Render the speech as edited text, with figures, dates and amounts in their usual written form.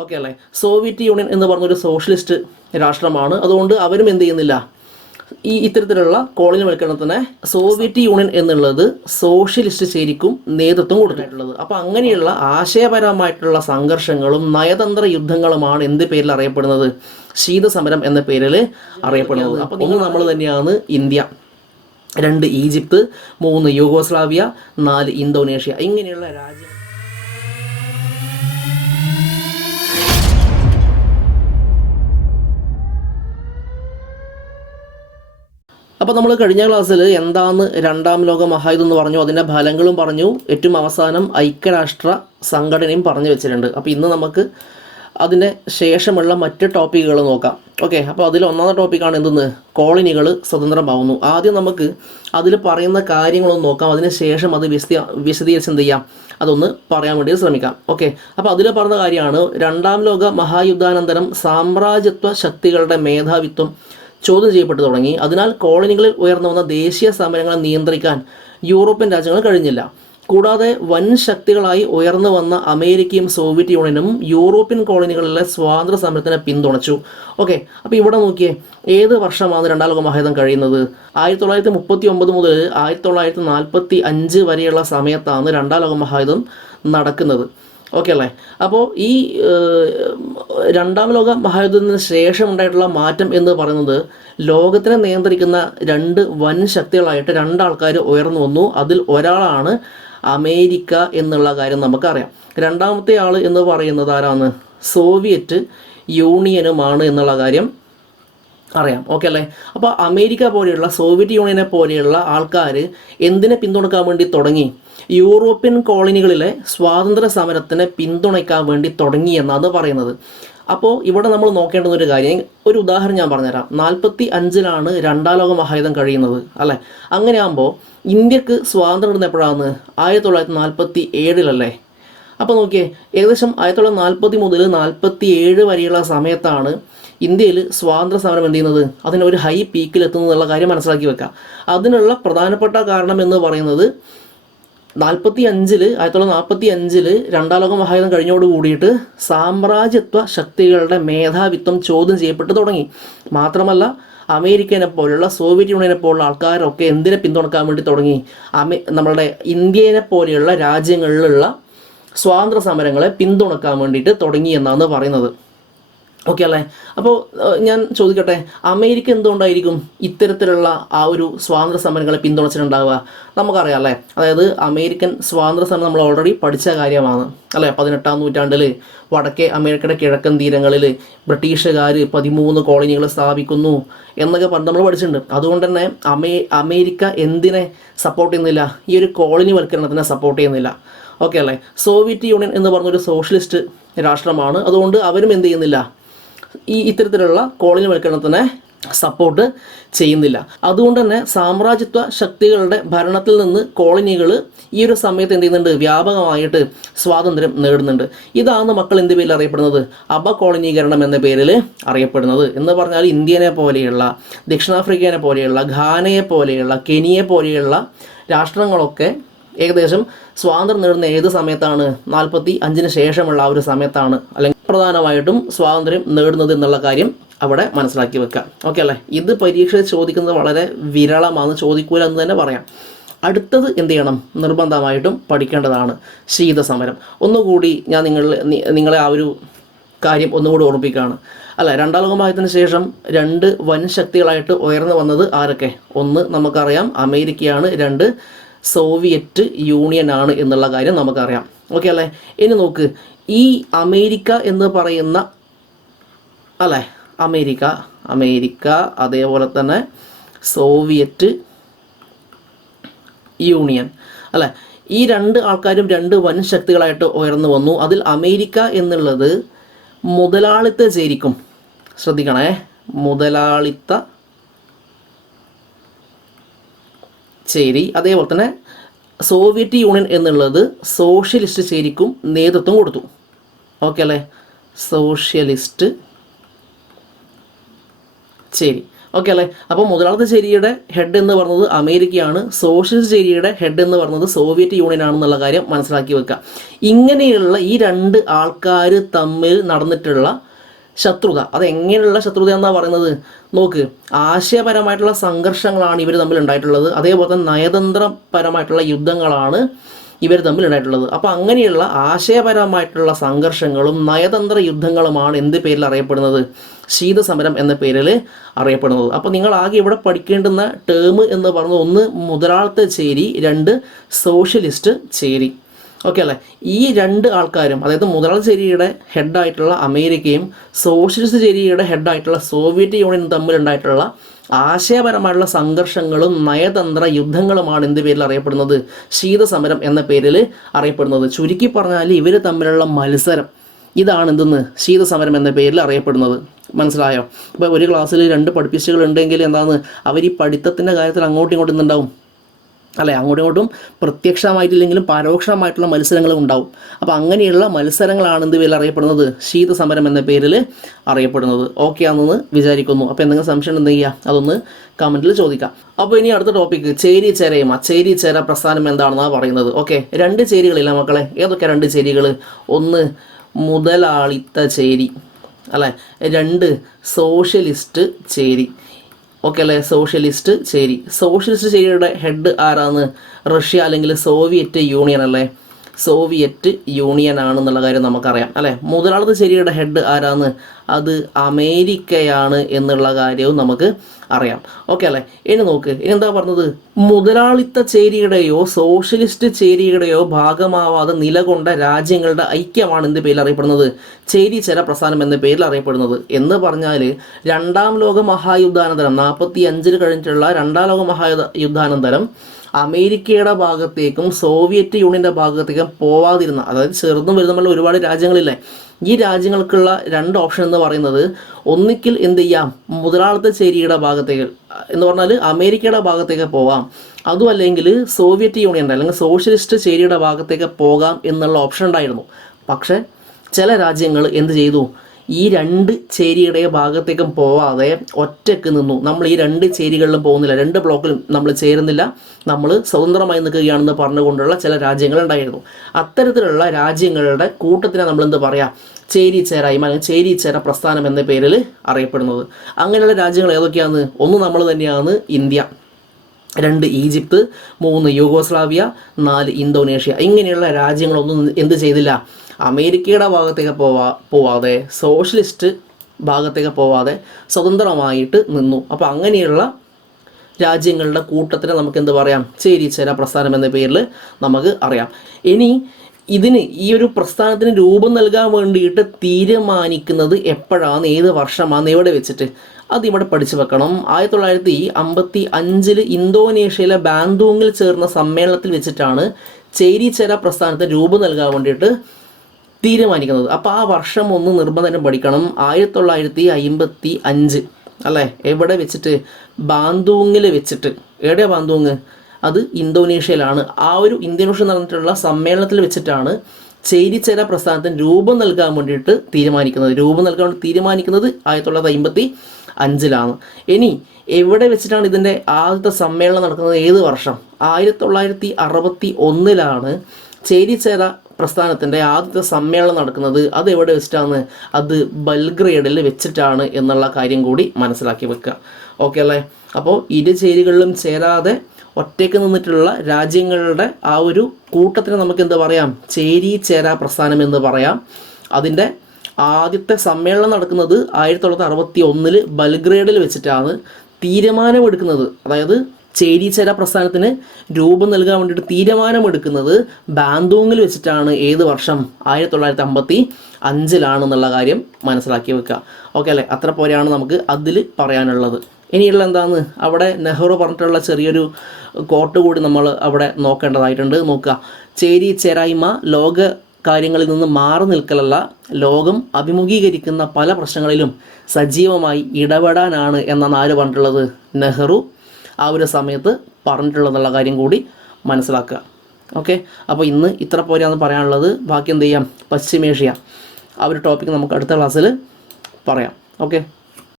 Okay അല്ലേ. Soviet union എന്ന് പറഞ്ഞൊരു സോഷ്യലിസ്റ്റ് രാഷ്ട്രമാണ്. അതുകൊണ്ട് അവരും എന്ത് ചെയ്യുന്നില്ല, ഇത്തരത്തിലുള്ള കോളനിവൽക്കരണത്തിന് സോവിയറ്റ് യൂണിയൻ എന്നുള്ളത് സോഷ്യലിസ്റ്റ് ശരിക്കും നേതൃത്വം കൊടുത്തിട്ടുള്ളത്. അപ്പോൾ അങ്ങനെയുള്ള ആശയപരമായിട്ടുള്ള സംഘർഷങ്ങളും നയതന്ത്ര യുദ്ധങ്ങളുമാണ് എന്ത് പേരിൽ അറിയപ്പെടുന്നത്, ശീതസമരം എന്ന പേരിൽ അറിയപ്പെടുന്നത്. അപ്പോൾ ഒന്ന് നമ്മൾ തന്നെയാണ് ഇന്ത്യ, 2 ഈജിപ്ത്, 3 യൂഗോസ്ലാവിയ, 4 ഇന്തോനേഷ്യ, ഇങ്ങനെയുള്ള രാജ്യം. അപ്പോൾ നമ്മൾ കഴിഞ്ഞ ക്ലാസ്സിൽ എന്താണ് രണ്ടാം ലോക മഹായുദ്ധം എന്ന് പറഞ്ഞു, അതിൻ്റെ ഫലങ്ങളും പറഞ്ഞു, ഏറ്റവും അവസാനം ഐക്യരാഷ്ട്ര സംഘടനയും പറഞ്ഞു വെച്ചിട്ടുണ്ട്. അപ്പോൾ ഇന്ന് നമുക്ക് അതിൻ്റെ ശേഷമുള്ള മറ്റ് ടോപ്പിക്കുകൾ നോക്കാം. ഓക്കെ, അപ്പോൾ അതിൽ ഒന്നാമത്തെ ടോപ്പിക്കാണ് എന്തെന്ന്, കോളനികൾ സ്വതന്ത്രമാവുന്നു. ആദ്യം നമുക്ക് അതിൽ പറയുന്ന കാര്യങ്ങളൊന്ന് നോക്കാം, അതിന് ശേഷം അത് വിശദീകരിച്ച് എന്ത് ചെയ്യാം, അതൊന്ന് പറയാൻ വേണ്ടി ശ്രമിക്കാം. ഓക്കെ, അപ്പോൾ അതിൽ പറഞ്ഞ കാര്യമാണ് രണ്ടാം ലോക മഹായുദ്ധാനന്തരം സാമ്രാജ്യത്വ ശക്തികളുടെ മേധാവിത്വം ചോദ്യം ചെയ്യപ്പെട്ടു തുടങ്ങി. അതിനാൽ കോളനികളിൽ ഉയർന്നു വന്ന ദേശീയ സമരങ്ങളെ നിയന്ത്രിക്കാൻ യൂറോപ്യൻ രാജ്യങ്ങൾ കഴിഞ്ഞില്ല. കൂടാതെ വൻ ശക്തികളായി ഉയർന്നു വന്ന അമേരിക്കയും സോവിയറ്റ് യൂണിയനും യൂറോപ്യൻ കോളനികളിലെ സ്വാതന്ത്ര്യ സമരത്തിനെ പിന്തുണച്ചു. ഓക്കെ, അപ്പോൾ ഇവിടെ നോക്കിയേ, ഏത് വർഷമാണ് രണ്ടാം ലോക മഹായുദ്ധം കഴിയുന്നത്? 1939 മുതൽ 1945 വരെയുള്ള സമയത്താണ് രണ്ടാം ലോക മഹായുദ്ധം നടക്കുന്നത്. ഓക്കെ അല്ലേ. അപ്പോൾ ഈ രണ്ടാം ലോക മഹായുദ്ധത്തിന് ശേഷം ഉണ്ടായിട്ടുള്ള മാറ്റം എന്ന് പറയുന്നത് ലോകത്തിനെ നിയന്ത്രിക്കുന്ന 2 വൻ ശക്തികളായിട്ട് 2 ആൾക്കാർ ഉയർന്നു വന്നു. അതിൽ ഒരാളാണ് അമേരിക്ക എന്നുള്ള കാര്യം നമുക്കറിയാം. രണ്ടാമത്തെ ആൾ എന്ന് പറയുന്നത് ആരാണ്? സോവിയറ്റ് യൂണിയനുമാണ് എന്നുള്ള കാര്യം അറിയാം. ഓക്കെ അല്ലേ. അപ്പോൾ അമേരിക്ക പോലെയുള്ള, സോവിയറ്റ് യൂണിയനെ പോലെയുള്ള ആൾക്കാർ എന്തിനെ പിന്തുണക്കാൻ വേണ്ടി തുടങ്ങി? യൂറോപ്യൻ കോളനികളിലെ സ്വാതന്ത്ര്യ സമരത്തിനെ പിന്തുണയ്ക്കാൻ വേണ്ടി തുടങ്ങി എന്നാണ് പറയുന്നത്. അപ്പോൾ ഇവിടെ നമ്മൾ നോക്കേണ്ടുന്ന ഒരു കാര്യം, ഒരു ഉദാഹരണം ഞാൻ പറഞ്ഞുതരാം. 1945-ലാണ് രണ്ടാം ലോക മഹായുദ്ധം കഴിയുന്നത് അല്ലേ. അങ്ങനെയാകുമ്പോൾ ഇന്ത്യക്ക് സ്വാതന്ത്ര്യം കിട്ടുന്ന എപ്പോഴാണ്? 1947-ലല്ലേ. അപ്പോൾ നോക്കിയേ, ഏകദേശം 1940 മുതൽ 47 വരെയുള്ള സമയത്താണ് ഇന്ത്യയിൽ സ്വാതന്ത്ര്യ സമരം എന്ത് ചെയ്യുന്നത്, അതിനൊരു ഹൈ പീക്കിലെത്തുന്നുള്ള കാര്യം മനസ്സിലാക്കി വെക്കുക. അതിനുള്ള പ്രധാനപ്പെട്ട കാരണം എന്ന് പറയുന്നത് 1945 രണ്ടാം ലോക മഹായുദ്ധം കഴിഞ്ഞോട് കൂടിയിട്ട് സാമ്രാജ്യത്വ ശക്തികളുടെ മേധാവിത്വം ചോദ്യം ചെയ്യപ്പെട്ട് തുടങ്ങി. മാത്രമല്ല അമേരിക്കനെ പോലുള്ള, സോവിയറ്റ് യൂണിയനെ പോലുള്ള ആൾക്കാരൊക്കെ എന്തിനെ പിന്തുണക്കാൻ വേണ്ടി തുടങ്ങി? നമ്മളുടെ ഇന്ത്യനെ പോലെയുള്ള രാജ്യങ്ങളിലുള്ള സ്വാതന്ത്ര്യ സമരങ്ങളെ പിന്തുണക്കാൻ വേണ്ടിയിട്ട് തുടങ്ങി എന്നാണ് പറയുന്നത്. ഓക്കെ അല്ലേ. അപ്പോൾ ഞാൻ ചോദിക്കട്ടെ, അമേരിക്ക എന്തുകൊണ്ടായിരിക്കും ഇത്തരത്തിലുള്ള ആ ഒരു സ്വാതന്ത്ര്യ സമരങ്ങളെ പിന്തുണച്ചിട്ടുണ്ടാവുക? നമുക്കറിയാം അല്ലേ. അതായത് അമേരിക്കൻ സ്വാതന്ത്ര്യ സമരം നമ്മൾ ഓൾറെഡി പഠിച്ച കാര്യമാണ് അല്ലേ. 18-ാം നൂറ്റാണ്ടിൽ വടക്കേ അമേരിക്കയുടെ കിഴക്കൻ തീരങ്ങളിൽ ബ്രിട്ടീഷുകാർ 13 കോളനികൾ സ്ഥാപിക്കുന്നു എന്നൊക്കെ പറഞ്ഞ് നമ്മൾ പഠിച്ചിട്ടുണ്ട്. അതുകൊണ്ട് തന്നെ അമേരിക്ക എന്തിനെ സപ്പോർട്ട് ചെയ്യുന്നില്ല? ഈ ഒരു കോളനിവൽക്കരണത്തിനെ സപ്പോർട്ട് ചെയ്യുന്നില്ല. ഓക്കെ അല്ലേ. സോവിയറ്റ് യൂണിയൻ എന്ന് പറഞ്ഞൊരു സോഷ്യലിസ്റ്റ് രാഷ്ട്രമാണ്. അതുകൊണ്ട് അവരും എന്ത് ചെയ്യുന്നില്ല, ഇത്തരത്തിലുള്ള കോളനിവൽക്കരണത്തിനെ സപ്പോർട്ട് ചെയ്യുന്നില്ല. അതുകൊണ്ട് തന്നെ സാമ്രാജ്യത്വ ശക്തികളുടെ ഭരണത്തിൽ നിന്ന് കോളനികൾ ഈ ഒരു സമയത്ത് എന്ത് ചെയ്യുന്നുണ്ട്, വ്യാപകമായിട്ട് സ്വാതന്ത്ര്യം നേടുന്നുണ്ട്. ഇതാണ് മക്കൾ എന്ത് പേരിൽ അറിയപ്പെടുന്നത്? അപകോളനീകരണം എന്ന പേരിൽ അറിയപ്പെടുന്നത്. എന്ന് പറഞ്ഞാൽ ഇന്ത്യനെ പോലെയുള്ള, ദക്ഷിണാഫ്രിക്കയെ പോലെയുള്ള, ഘാനയെ പോലെയുള്ള, കെനിയെ പോലെയുള്ള രാഷ്ട്രങ്ങളൊക്കെ ഏകദേശം സ്വാതന്ത്ര്യം നേടുന്ന ഏത് സമയത്താണ്? 45-ന് ശേഷമുള്ള ആ ഒരു സമയത്താണ്, അല്ലെങ്കിൽ പ്രധാനമായിട്ടും സ്വാതന്ത്ര്യം നേടുന്നത് എന്നുള്ള കാര്യം അവിടെ മനസ്സിലാക്കി വെക്കാം. ഓക്കെ അല്ലേ. ഇത് പരീക്ഷയിൽ ചോദിക്കുന്നത് വളരെ വിരളമാണ്, ചോദിക്കൂല എന്ന് തന്നെ പറയാം. അടുത്തത് എന്ത് ചെയ്യണം? നിർബന്ധമായിട്ടും പഠിക്കേണ്ടതാണ് ശീതസമരം. ഒന്നുകൂടി ഞാൻ നിങ്ങളെ ആ ഒരു കാര്യം ഒന്നുകൂടി ഓർമ്മിപ്പിക്കുകയാണ് അല്ല. രണ്ടാം ലോക മഹായുദ്ധത്തിന് ശേഷം 2 വൻ ശക്തികളായിട്ട് ഉയർന്നു വന്നത് ആരൊക്കെ? ഒന്ന് നമുക്കറിയാം അമേരിക്കയാണ്, 2 സോവിയറ്റ് യൂണിയനാണ് എന്നുള്ള കാര്യം നമുക്കറിയാം. ഓക്കെ അല്ലേ. ഇനി നോക്ക്, ഈ അമേരിക്ക എന്ന് പറയുന്ന അല്ലേ, അമേരിക്ക അതേപോലെ തന്നെ സോവിയറ്റ് യൂണിയൻ അല്ലേ, ഈ 2 ആൾക്കാരും 2 വൻ ശക്തികളായിട്ട് ഉയർന്നു വന്നു. അതിൽ അമേരിക്ക എന്നുള്ളത് മുതലാളിത്ത ചേരിക്കും, ശ്രദ്ധിക്കണേ, മുതലാളിത്ത ചേരി, അതേപോലെ തന്നെ സോവിയറ്റ് യൂണിയൻ എന്നുള്ളത് സോഷ്യലിസ്റ്റ് ചേരിക്കും നേതൃത്വം കൊടുത്തു. ഓക്കെ അല്ലേ. സോഷ്യലിസ്റ്റ് ചേരി. ഓക്കെ അല്ലേ? അപ്പോൾ മുതലാളിത്ത ചേരിയുടെ ഹെഡ് എന്ന് പറയുന്നത് അമേരിക്കയാണ്, സോഷ്യലിസ്റ്റ് ചേരിയുടെ ഹെഡ് എന്ന് പറയുന്നത് സോവിയറ്റ് യൂണിയൻ ആണെന്നുള്ള കാര്യം മനസ്സിലാക്കി വെക്കുക. ഇങ്ങനെയുള്ള ഈ രണ്ട് ആൾക്കാർ തമ്മിൽ നടന്നിട്ടുള്ള ശത്രുത, അതെങ്ങനെയുള്ള ശത്രുത എന്നാണ് പറയുന്നത്? നോക്ക്, ആശയപരമായിട്ടുള്ള സംഘർഷങ്ങളാണ് ഇവർ തമ്മിൽ ഉണ്ടായിട്ടുള്ളത്. അതേപോലെ തന്നെ നയതന്ത്രപരമായിട്ടുള്ള യുദ്ധങ്ങളാണ് ഇവർ തമ്മിൽ ഉണ്ടായിട്ടുള്ളത്. അപ്പോൾ അങ്ങനെയുള്ള ആശയപരമായിട്ടുള്ള സംഘർഷങ്ങളും നയതന്ത്ര യുദ്ധങ്ങളുമാണ് എന്ത് പേരിൽ അറിയപ്പെടുന്നത്? ശീതസമരം എന്ന പേരിൽ അറിയപ്പെടുന്നത്. അപ്പോൾ നിങ്ങൾ ആകെ ഇവിടെ പഠിക്കേണ്ടുന്ന ടേം എന്ന് പറയുന്നത്, ഒന്ന് മുതലാളിത്ത ചേരി, രണ്ട് സോഷ്യലിസ്റ്റ് ചേരി. ഓക്കെ അല്ലേ? ഈ രണ്ട് ആൾക്കാരും, അതായത് മുതലാളിത്ത ചേരിയുടെ ഹെഡായിട്ടുള്ള അമേരിക്കയും സോഷ്യലിസ്റ്റ് ചേരിയുടെ ഹെഡായിട്ടുള്ള സോവിയറ്റ് യൂണിയനും തമ്മിലുണ്ടായിട്ടുള്ള ആശയപരമായിട്ടുള്ള സംഘർഷങ്ങളും നയതന്ത്ര യുദ്ധങ്ങളുമാണ് എന്ത് പേരിൽ അറിയപ്പെടുന്നത്? ശീതസമരം എന്ന പേരിൽ അറിയപ്പെടുന്നത്. ചുരുക്കി പറഞ്ഞാൽ ഇവർ തമ്മിലുള്ള മത്സരം, ഇതാണ് എന്തെന്ന് ശീതസമരം എന്ന പേരിൽ അറിയപ്പെടുന്നത്. മനസ്സിലായോ? ഇപ്പോൾ ഒരു ക്ലാസ്സിൽ രണ്ട് പഠിപ്പിച്ചുകൾ ഉണ്ടെങ്കിൽ എന്താണ്, അവർ ഈ പഠിത്തത്തിൻ്റെ കാര്യത്തിൽ അങ്ങോട്ടും ഇങ്ങോട്ടും എന്തുണ്ടാവും അല്ലേ? അങ്ങോട്ടും ഇങ്ങോട്ടും പ്രത്യക്ഷമായിട്ടില്ലെങ്കിലും പരോക്ഷമായിട്ടുള്ള മത്സരങ്ങളും ഉണ്ടാവും. അപ്പോൾ അങ്ങനെയുള്ള മത്സരങ്ങളാണ് എന്ത് പേരിൽ അറിയപ്പെടുന്നത്? ശീതസമരം എന്ന പേരിൽ അറിയപ്പെടുന്നത്. ഓക്കെ ആണെന്ന് വിചാരിക്കുന്നു. അപ്പോൾ എന്തെങ്കിലും സംശയം എന്ത് ചെയ്യുക, അതൊന്ന് കമൻറ്റിൽ ചോദിക്കാം. അപ്പോൾ ഇനി അടുത്ത ടോപ്പിക്ക് ചേരി ചേരയുമ. ചേരി ചേര പ്രസ്ഥാനം എന്താണെന്നാണ് പറയുന്നത്. ഓക്കെ, രണ്ട് ചേരികളില്ല മക്കളെ. ഏതൊക്കെ രണ്ട് ചേരികൾ? ഒന്ന് മുതലാളിത്ത ചേരി അല്ലേ, രണ്ട് സോഷ്യലിസ്റ്റ് ചേരി. ഓക്കെ അല്ലേ? സോഷ്യലിസ്റ്റ് ചേരി. സോഷ്യലിസ്റ്റ് ചേരിയുടെ ഹെഡ് ആരാണ്? റഷ്യ അല്ലെങ്കിൽ സോവിയറ്റ് യൂണിയൻ അല്ലേ? സോവിയറ്റ് യൂണിയൻ ആണെന്നുള്ള കാര്യം നമുക്കറിയാം അല്ലേ? മുതലാളിത്ത ചേരിയുടെ ഹെഡ് ആരാണ്? അത് അമേരിക്കയാണ് എന്നുള്ള കാര്യവും നമുക്ക് അറിയാം. ഓക്കെ അല്ലേ? ഇനി നോക്ക്, ഇനി എന്താ പറഞ്ഞത്? മുതലാളിത്ത ചേരിയുടെയോ സോഷ്യലിസ്റ്റ് ചേരിയുടെയോ ഭാഗമാവാതെ നിലകൊണ്ട രാജ്യങ്ങളുടെ ഐക്യമാണ് എന്ത് പേരിൽ അറിയപ്പെടുന്നത്? ചേരി ചേര പ്രസ്ഥാനം എന്ന പേരിൽ അറിയപ്പെടുന്നത്. എന്ന് പറഞ്ഞാൽ രണ്ടാം ലോക മഹായുദ്ധാനന്തരം 45 കഴിഞ്ഞിട്ടുള്ള രണ്ടാം ലോക മഹായുദ്ധാനന്തരം അമേരിക്കയുടെ ഭാഗത്തേക്കും സോവിയറ്റ് യൂണിയൻ്റെ ഭാഗത്തേക്കും പോവാതിരുന്ന, അതായത് ചെറുതും വലുതുമുള്ള ഒരുപാട് രാജ്യങ്ങളില്ലേ, ഈ രാജ്യങ്ങൾക്കുള്ള രണ്ട് ഓപ്ഷൻ എന്ന് പറയുന്നത്, ഒന്നിക്കിൽ എന്ത് ചെയ്യാം, മുതലാളിത്ത ചേരിയുടെ ഭാഗത്തേക്ക് എന്ന് പറഞ്ഞാൽ അമേരിക്കയുടെ ഭാഗത്തേക്ക് പോകാം, അതും അല്ലെങ്കിൽ സോവിയറ്റ് യൂണിയൻ്റെ അല്ലെങ്കിൽ സോഷ്യലിസ്റ്റ് ചേരിയുടെ ഭാഗത്തേക്ക് പോകാം എന്നുള്ള ഓപ്ഷൻ ഉണ്ടായിരുന്നു. പക്ഷേ ചില രാജ്യങ്ങൾ എന്ത് ചെയ്തു? ഈ രണ്ട് ചേരിയുടെ ഭാഗത്തേക്കും പോവാതെ ഒറ്റയ്ക്ക് നിന്നു. നമ്മൾ ഈ രണ്ട് ചേരികളിലും പോകുന്നില്ല, രണ്ട് ബ്ലോക്കിലും നമ്മൾ ചേരുന്നില്ല, നമ്മൾ സ്വതന്ത്രമായി നിൽക്കുകയാണെന്ന് പറഞ്ഞുകൊണ്ടുള്ള ചില രാജ്യങ്ങളുണ്ടായിരുന്നു. അത്തരത്തിലുള്ള രാജ്യങ്ങളുടെ കൂട്ടത്തിനെ നമ്മൾ എന്ത് പറയാം? ചേരി ചേരായ്മ അല്ലെങ്കിൽ ചേരി ചേര പ്രസ്ഥാനം എന്ന പേരിൽ അറിയപ്പെടുന്നത്. അങ്ങനെയുള്ള രാജ്യങ്ങൾ ഏതൊക്കെയാണ്? ഒന്ന് നമ്മൾ തന്നെയാണ് ഇന്ത്യ, രണ്ട് ഈജിപ്ത്, മൂന്ന് യൂഗോസ്ലാവിയ, നാല് ഇന്തോനേഷ്യ. ഇങ്ങനെയുള്ള രാജ്യങ്ങളൊന്നും എന്ത് ചെയ്തില്ല? അമേരിക്കയുടെ ഭാഗത്തേക്ക് പോവാതെ സോഷ്യലിസ്റ്റ് ഭാഗത്തേക്ക് പോവാതെ സ്വതന്ത്രമായിട്ട് നിന്നു. അപ്പോൾ അങ്ങനെയുള്ള രാജ്യങ്ങളുടെ കൂട്ടത്തിന് നമുക്ക് എന്ത് പറയാം? ചേരി ചേര പ്രസ്ഥാനം എന്ന പേരിൽ നമുക്ക് അറിയാം. ഇനി ഈ ഒരു പ്രസ്ഥാനത്തിന് രൂപം നൽകാൻ വേണ്ടിയിട്ട് തീരുമാനിക്കുന്നത് എപ്പോഴാണ്, ഏത് വർഷമാണ്, എവിടെ വെച്ചിട്ട്? അതിവിടെ പഠിച്ചു വെക്കണം. 1955 ഇന്തോനേഷ്യയിലെ ബാന്തൂങ്ങിൽ ചേർന്ന സമ്മേളനത്തിൽ വെച്ചിട്ടാണ് ചേരി ചേര പ്രസ്ഥാനത്തിന് രൂപം നൽകാൻ വേണ്ടിയിട്ട് തീരുമാനിക്കുന്നത്. അപ്പോൾ ആ വർഷം ഒന്ന് നിർബന്ധം പഠിക്കണം. 1955 അല്ലേ? എവിടെ വെച്ചിട്ട്? ബാന്തൂങ്ങിൽ വെച്ചിട്ട്. എവിടെയാണ് ബാന്തൂങ്? അത് ഇന്തോനേഷ്യയിലാണ്. ആ ഒരു ഇന്തോനേഷ്യ നടന്നിട്ടുള്ള സമ്മേളനത്തിൽ വെച്ചിട്ടാണ് ചേരി ചേര പ്രസ്ഥാനത്തിന് രൂപം നൽകാൻ വേണ്ടിയിട്ട് തീരുമാനിക്കുന്നത്. രൂപം നൽകാൻ വേണ്ടി തീരുമാനിക്കുന്നത് 1955. ഇനി എവിടെ വെച്ചിട്ടാണ് ഇതിൻ്റെ ആദ്യത്തെ സമ്മേളനം നടക്കുന്നത്? ഏത് വർഷം? 1961 ചേരി ചേര പ്രസ്ഥാനത്തിൻ്റെ ആദ്യത്തെ സമ്മേളനം നടക്കുന്നത്. അത് എവിടെ വെച്ചിട്ടാണ്? അത് ബൽഗ്രേഡിൽ വെച്ചിട്ടാണ് എന്നുള്ള കാര്യം കൂടി മനസ്സിലാക്കി വെക്കുക. ഓക്കെ അല്ലേ? അപ്പോൾ ഇരു ചേരികളിലും ചേരാതെ ഒറ്റയ്ക്ക് നിന്നിട്ടുള്ള രാജ്യങ്ങളുടെ ആ ഒരു കൂട്ടത്തിന് നമുക്ക് എന്താ പറയാം? ചേരി ചേര പ്രസ്ഥാനം എന്ന് പറയാം. അതിൻ്റെ ആദ്യത്തെ സമ്മേളനം നടക്കുന്നത് 1961 ബൽഗ്രേഡിൽ വെച്ചിട്ടാണ്. തീരുമാനമെടുക്കുന്നത്, അതായത് ചേരി ചേര പ്രസ്ഥാനത്തിന് രൂപം നൽകാൻ വേണ്ടിയിട്ട് തീരുമാനമെടുക്കുന്നത് ബാന്തൂങ്ങിൽ വെച്ചിട്ടാണ്. ഏത് വർഷം? 1955 കാര്യം മനസ്സിലാക്കി വെക്കുക. ഓക്കെ അല്ലേ? അത്ര പോലെയാണ് നമുക്ക് അതിൽ പറയാനുള്ളത്. ഇനിയുള്ള എന്താണ്? അവിടെ നെഹ്റു പറഞ്ഞിട്ടുള്ള ചെറിയൊരു കോട്ട് കൂടി നമ്മൾ അവിടെ നോക്കേണ്ടതായിട്ടുണ്ട്. നോക്കുക, ചേരി ചേരായ്മ ലോക കാര്യങ്ങളിൽ നിന്ന് മാറി നിൽക്കലല്ല, ലോകം അഭിമുഖീകരിക്കുന്ന പല പ്രശ്നങ്ങളിലും സജീവമായി ഇടപെടാനാണ് എന്നാണ് ആര് പറഞ്ഞിട്ടുള്ളത്? നെഹ്റു ആ ഒരു സമയത്ത് പറഞ്ഞിട്ടുള്ളതെന്നുള്ള കാര്യം കൂടി മനസ്സിലാക്കുക. ഓക്കെ, അപ്പോൾ ഇന്ന് ഇത്ര പോലെയാണ് പറയാനുള്ളത്. ബാക്കി എന്ത് ചെയ്യാം? പശ്ചിമേഷ്യ ആ ഒരു ടോപ്പിക്ക് നമുക്ക് അടുത്ത ക്ലാസ്സിൽ പറയാം. ഓക്കെ.